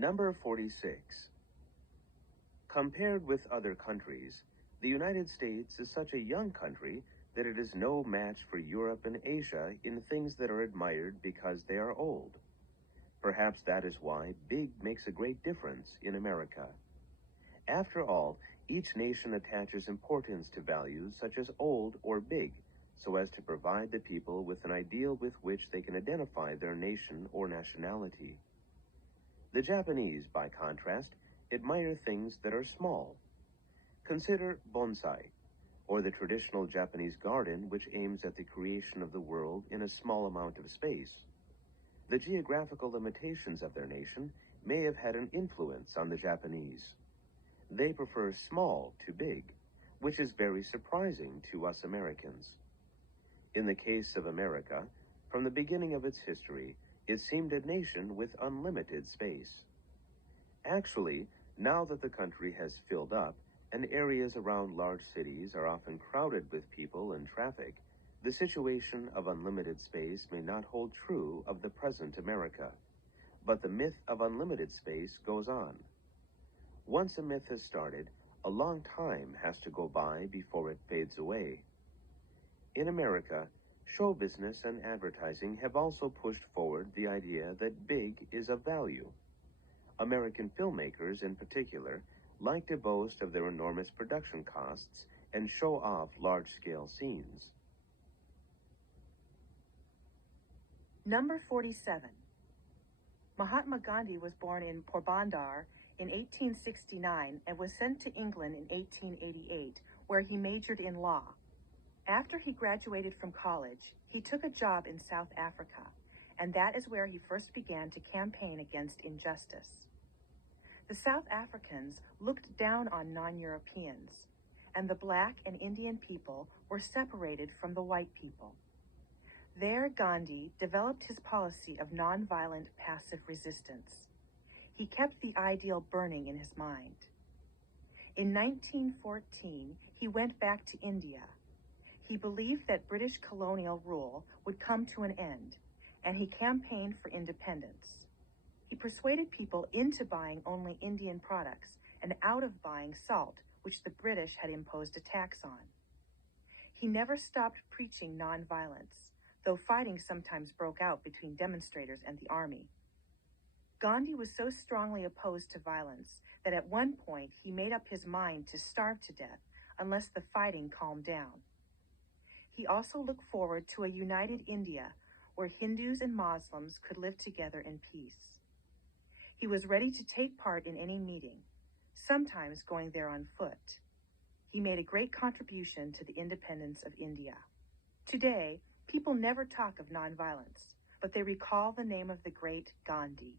Number 46. Compared with other countries, the United States is such a young country that it is no match for Europe and Asia in things that are admired because they are old. Perhaps that is why big makes a great difference in America. After all, each nation attaches importance to values such as old or big, so as to provide the people with an ideal with which they can identify their nation or nationality. The Japanese, by contrast, admire things that are small. Consider bonsai, or the traditional Japanese garden which aims at the creation of the world in a small amount of space. The geographical limitations of their nation may have had an influence on the Japanese. They prefer small to big, which is very surprising to us Americans. In the case of America, from the beginning of its history, it seemed a nation with unlimited space. Actually, now that the country has filled up, and areas around large cities are often crowded with people and traffic, the situation of unlimited space may not hold true of the present America. But the myth of unlimited space goes on. Once a myth has started, a long time has to go by before it fades away. In America, show business and advertising have also pushed forward the idea that big is of value. American filmmakers, in particular, like to boast of their enormous production costs and show off large-scale scenes. Number 47. Mahatma Gandhi was born in Porbandar in 1869 and was sent to England in 1888, where he majored in law. After he graduated from college, he took a job in South Africa, and that is where he first began to campaign against injustice. The South Africans looked down on non-Europeans, and the black and Indian people were separated from the white people. There, Gandhi developed his policy of nonviolent passive resistance. He kept the ideal burning in his mind. In 1914, he went back to India. He believed that British colonial rule would come to an end, and he campaigned for independence. He persuaded people into buying only Indian products and out of buying salt, which the British had imposed a tax on. He never stopped preaching nonviolence, though fighting sometimes broke out between demonstrators and the army. Gandhi was so strongly opposed to violence that at one point he made up his mind to starve to death unless the fighting calmed down. He also looked forward to a united India where Hindus and Muslims could live together in peace. He was ready to take part in any meeting, sometimes going there on foot. He made a great contribution to the independence of India. Today, people never talk of nonviolence, but they recall the name of the great Gandhi.